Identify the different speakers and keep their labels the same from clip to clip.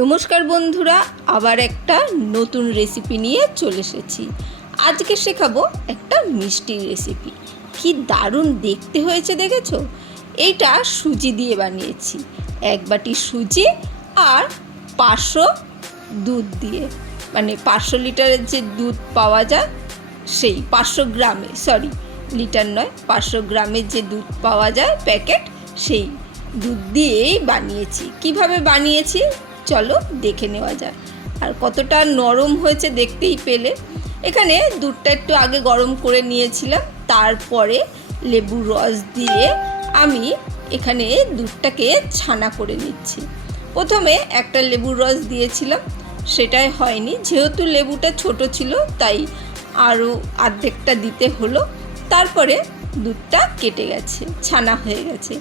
Speaker 1: নমস্কার বন্ধুরা, আবার একটা নতুন রেসিপি নিয়ে চলে এসেছি। আজকে শেখাবো একটা মিষ্টি রেসিপি কি দারুণ দেখতে হয়েছে দেখেছ? এইটা সুজি দিয়ে বানিয়েছি। এক বাটি সুজি আর পাঁচশো দুধ দিয়ে। মানে পাঁচশো লিটারের যে দুধ পাওয়া যায়, সেই পাঁচশো গ্রামে সরি লিটার নয়, পাঁচশো গ্রামের যে দুধ পাওয়া যায়, প্যাকেট, সেই দুধ দিয়েই বানিয়েছি। কীভাবে বানিয়েছি? চলো দেখে নেওয়া যাক। আর কতটা নরম হয়েছে দেখতেই পেলে। এখানে দুধটা একটু আগে গরম করে নিয়েছিলাম, তারপরে লেবুর রস দিয়ে আমি এখানে দুধটাকে ছানা করে নিচ্ছি। প্রথমে একটা লেবুর রস দিয়েছিলাম, সেটাই হয়নি। যেহেতু লেবুটা ছোট ছিল, তাই আরও অর্ধেকটা দিতে হলো। তারপরে দুধটা কেটে গেছে, ছানা হয়ে গেছে।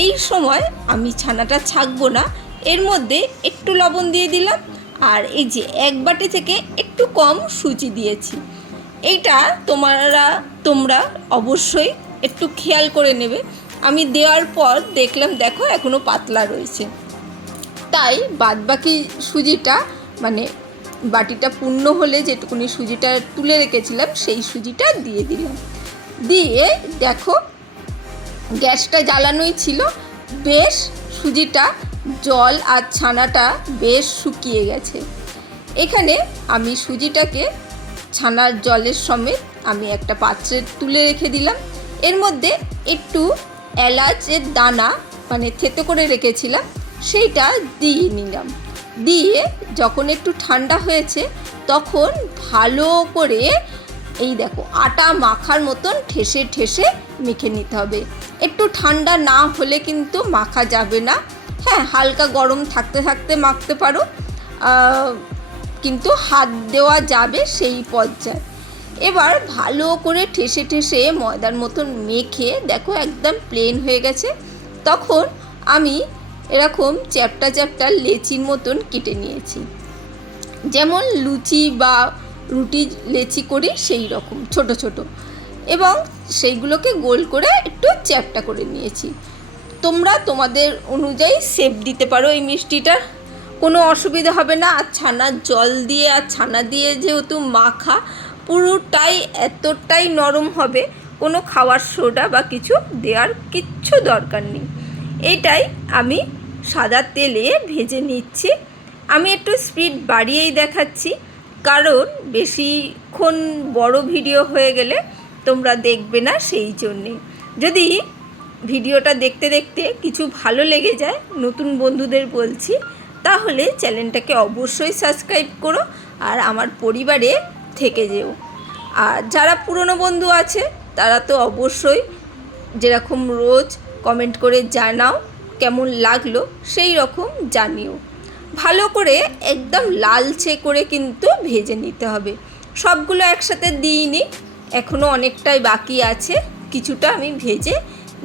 Speaker 1: এই সময় আমি ছানাটা ছাকবো না এর মধ্যে একটু লবণ দিয়ে দিলাম আর এই যে এক বাটি থেকে একটু কম সুজি দিয়েছি। এইটা তোমরা তোমরা অবশ্যই একটু খেয়াল করে নেবে। আমি দেওয়ার পর দেখলাম, দেখো এখনও পাতলা রয়েছে। তাই বাদবাকি সুজিটা মানে বাটিটা পূর্ণ হলে যেটুকুনি সুজিটা তুলে রেখেছিলাম, সেই সুজিটা দিয়ে দিলাম। দিয়ে দেখো, গ্যাসটা জ্বালানোই ছিল। বেশ সুজিটা জল আর ছানাটা বেশ শুকিয়ে গেছে। এখানে আমি সুজিটাকে ছানার জলের সমেত আমি একটা পাত্রে তুলে রেখে দিলাম। এর মধ্যে একটু এলাচের দানা মানে থেতো করে রেখেছিলাম, সেইটা দিয়ে নিলাম। দিয়ে যখন একটু ঠান্ডা হয়েছে, তখন ভালো করে এই দেখো আটা মাখার মতন ঠেসে ঠেসে মেখে নিতে হবে। একটু ঠান্ডা না হলে কিন্তু মাখা যাবে না। হ্যাঁ হালকা গরম থাকতে থাকতে মাখতে পারো। কিন্তু হাত দেওয়া যাবে সেই পর্যায়ে। এবার ভালো করে ঠেসে ঠেসে ময়দার মতন মেখে, দেখো একদম প্লেন হয়ে গেছে। তখন আমি এরকম চ্যাপটা চ্যাপটা লেচির মতন কেটে নিয়েছি। যেমন লুচি বা রুটি লেচি করি সেই রকম, ছোট ছোট। এবং সেইগুলোকে গোল করে একটু চ্যাপটা করে নিয়েছি। তোমরা তোমাদের অনুযায়ী শেপ দিতে পারো এই মিষ্টিটা। কোনো অসুবিধা হবে না। আর ছানার জল দিয়ে, আর ছানা দিয়ে যেহেতু মাখা, পুরোটাই এতটাই নরম হবে, কোনো খাওয়ার সোডা বা কিছু দেওয়ার কিচ্ছু দরকার নেই। এটাই আমি সাদা তেলে ভেজে নিচ্ছি। আমি একটু স্পিড বাড়িয়েই দেখাচ্ছি। কারণ বেশিক্ষণ বড় ভিডিও হয়ে গেলে তোমরা দেখবে না সেই জন্যে। যদি ভিডিওটা দেখতে দেখতে কিছু ভালো লেগে যায়, নতুন বন্ধুদের বলছি, তাহলে চ্যানেলটাকে অবশ্যই সাবস্ক্রাইব করো আর আমার পরিবারে থেকে যেও। আর যারা পুরনো বন্ধু আছে, তারা তো অবশ্যই যেরকম রোজ কমেন্ট করে জানাও কেমন লাগল, সেই রকম জানিও। ভালো করে একদম লালচে করে কিন্তু ভেজে নিতে হবে। সবগুলো একসাথে দিইনি এখনও অনেকটাই বাকি আছে, কিছুটা আমি ভেজে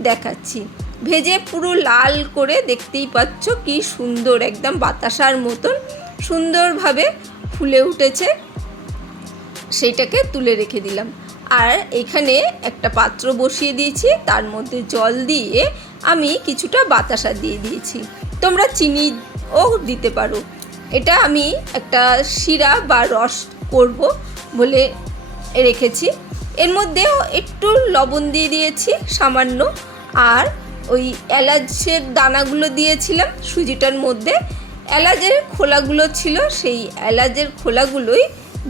Speaker 1: দেখাচ্ছি। ভেজে পুরো লাল করে দেখতেই পাচ্ছ কি সুন্দর, একদম বাতাসার মতন সুন্দরভাবে ফুলে উঠেছে। সেইটাকে তুলে রেখে দিলাম। আর এখানে একটা পাত্র বসিয়ে দিয়েছি, তার মধ্যে জল দিয়ে আমি কিছুটা বাতাসা দিয়ে দিয়েছি। তোমরা চিনিও দিতে পারো। এটা আমি একটা শিরা বা রস করব বলে রেখেছি। এর মধ্যেও একটু লবণ দিয়ে দিয়েছি, সামান্য। আর ওই এলাচের দানাগুলো দিয়েছিলাম সুজিটার মধ্যে। এলাচের খোলাগুলো ছিল, সেই এলাচের খোলাগুলোই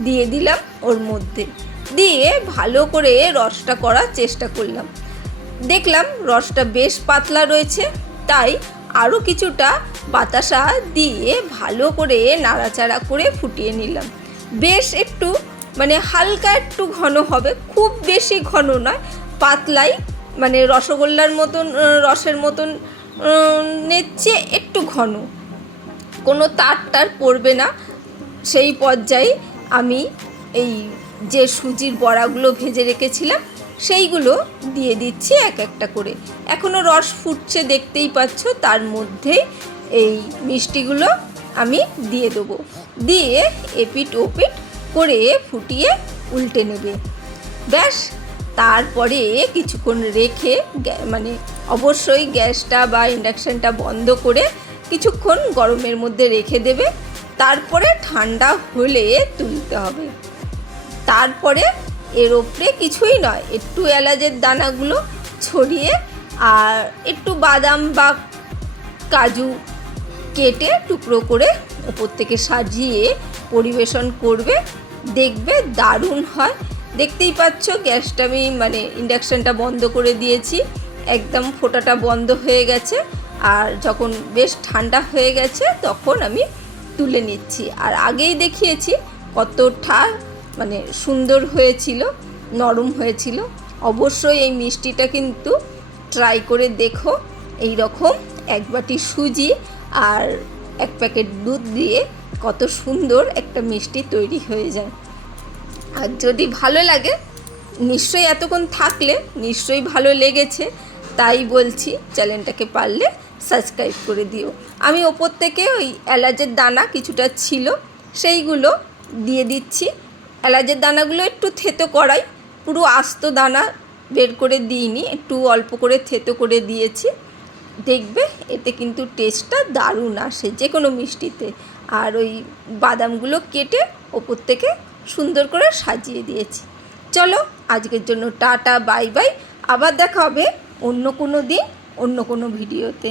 Speaker 1: দিয়ে দিলাম ওর মধ্যে। দিয়ে ভালো করে রসটা করার চেষ্টা করলাম। দেখলাম রসটা বেশ পাতলা রয়েছে, তাই আরও কিছুটা বাতাসা দিয়ে ভালো করে নাড়াচাড়া করে ফুটিয়ে নিলাম। বেশ একটু মানে হালকা একটু ঘন হবে, খুব বেশি ঘন নয়, পাতলাই মানে রসগোল্লার মতন রসের মতন নেচে একটু ঘন। কোনো তার টার পড়বে না। সেই পর্যায়ে আমি এই যে সুজির বড়াগুলো ভেজে রেখেছিলাম, সেইগুলো দিয়ে দিচ্ছি এক একটা করে। এখনও রস ফুটছে দেখতেই পাচ্ছ, তার মধ্যেই এই মিষ্টিগুলো আমি দিয়ে দেবো। দিয়ে এপিট ওপিট করে ফুটিয়ে উল্টে নেবে। ব্যাস, তারপরে কিছুক্ষণ রেখে মানে অবশ্যই গ্যাসটা বা ইন্ডাকশানটা বন্ধ করে কিছুক্ষণ গরমের মধ্যে রেখে দেবে। তারপরে ঠান্ডা হলে তুলতে হবে। তারপরে এর ওপরে কিছুই নয়, একটু এলাচের দানাগুলো ছড়িয়ে আর একটু বাদাম বা কাজু কেটে টুকরো করে ওপর থেকে সাজিয়ে পরিবেশন করবে। দেখবে, দারুণ হয়। দেখতেই পাচ্ছ, গ্যাসটা আমি মানে ইন্ডাকশানটা বন্ধ করে দিয়েছি। একদম ফোটাটা বন্ধ হয়ে গেছে। আর যখন বেশ ঠান্ডা হয়ে গেছে, তখন আমি তুলে নিচ্ছি। আর আগেই দেখিয়েছি কতটা মানে সুন্দর হয়েছিল, নরম হয়েছিল। অবশ্যই এই মিষ্টিটা কিন্তু ট্রাই করে দেখো। এই রকম এক বাটি সুজি আর এক প্যাকেট দুধ দিয়ে কত সুন্দর একটা মিষ্টি তৈরি হয়ে যায়। আর যদি ভালো লাগে, নিশ্চয়ই এতক্ষণ থাকলে নিশ্চয়ই ভালো লেগেছে, তাই বলছি চ্যানেলটাকে পারলে সাবস্ক্রাইব করে দিও। আমি ওপর থেকে ওই এলাচের দানা কিছুটা ছিল, সেইগুলো দিয়ে দিচ্ছি। এলাচের দানাগুলো একটু থেতো করাই, পুরো আস্ত দানা বের করে দিইনি, একটু অল্প করে থেতো করে দিয়েছি। দেখবে, এতে কিন্তু টেস্টটা দারুণ আসে যে কোনো মিষ্টিতে। আর ওই বাদামগুলো কেটে ওপর থেকে সুন্দর করে সাজিয়ে দিয়েছি। চলো আজকের জন্য টাটা, বাই বাই। আবার দেখা হবে অন্য কোনো দিন, অন্য কোনো ভিডিওতে।